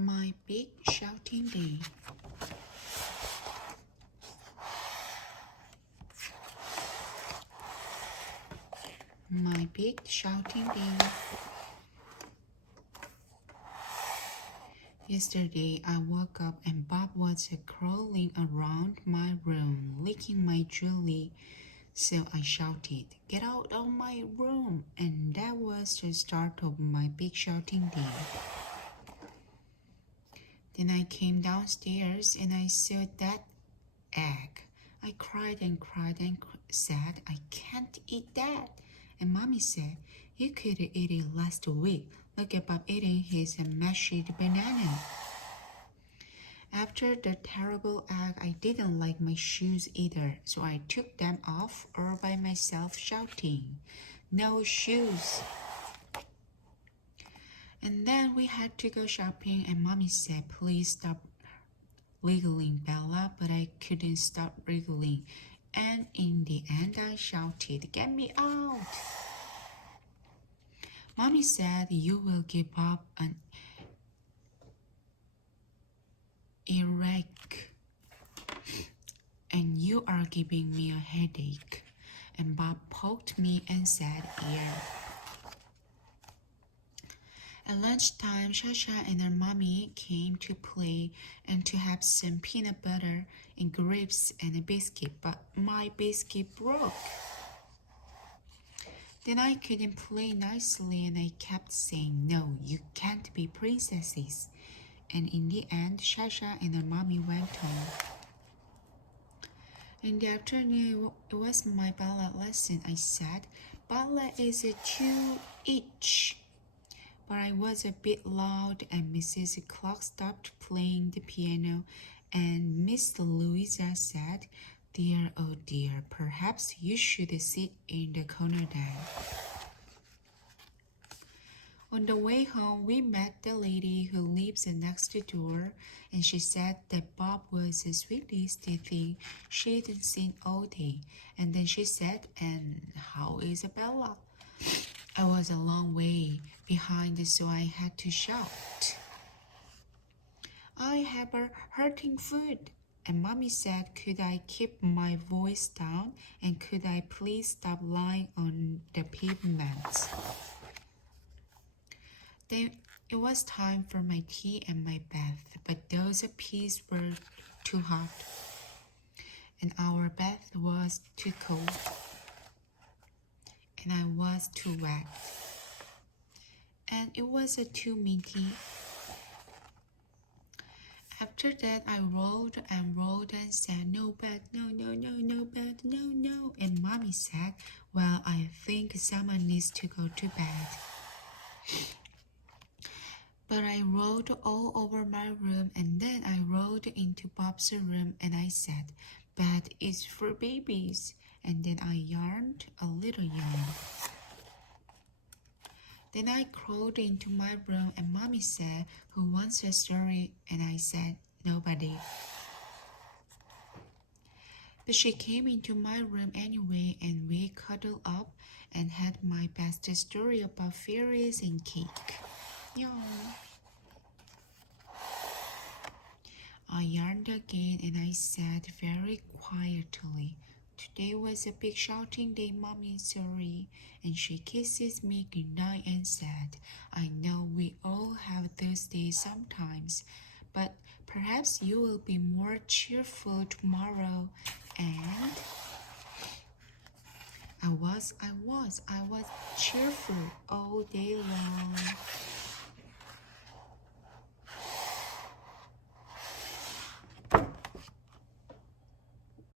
My big shouting day. My big shouting day. Yesterday, I woke up and Bob was crawling around my room, licking my jewelry. So I shouted, "Get out of my room!" And that was the start of my big shouting day. Then I came downstairs and I saw that egg. I cried and said, "I can't eat that." And Mommy said, "You could eat it last week. Look at Bob eating his mashed banana." After the terrible egg, I didn't like my shoes either, so I took them off all by myself, shouting, "No shoes!" And then we had to go shopping, and Mommy said, "Please stop wriggling, Bella," but I couldn't stop wriggling. And in the end, I shouted, "Get me out!" Mommy said, "You will give Bob an earache, and you are giving me a headache." And Bob poked me and said, "Ear." At lunchtime, Shasha and her mommy came to play and to have some peanut butter and grapes and a biscuit, but my biscuit broke. Then I couldn't play nicely and I kept saying, "No, you can't be princesses." And in the end, Shasha and her mommy went home. In the afternoon, it was my ballet lesson. I said, "Ballet is a 2 each." But I was a bit loud and Mrs. Clark stopped playing the piano and Miss Louisa said, "Dear, oh dear, perhaps you should sit in the corner then." On the way home, we met the lady who lives next door, and she said that Bob was the sweetest thing she'd seen all day. And then she said, "And how is Bella?" I was a long way behind, so I had to shout, "I have a hurting foot." And Mommy said, could I keep my voice down and could I please stop lying on the pavement? Then it was time for my tea and my bath, but those peas were too hot and our bath was too cold and I was too wet and it was too minty. After that, I rolled and said, "No bed, no, no, no, no bed, no, no." And Mommy said, "Well, I think someone needs to go to bed." But I rolled all over my room and then I rolled into Bob's room and I said, "Bed is for babies." And then I yarned a little yarn. Then I crawled into my room and Mommy said, "Who wants a story?" And I said, "Nobody." But she came into my room anyway and we cuddled up and had my best story about fairies and cake. Yeah. I yarned again and I said very quietly, "Today was a big shouting day, Mommy, sorry." And she kisses me goodnight and said, "I know we all have those days sometimes, but perhaps you will be more cheerful tomorrow." And I was cheerful all day long.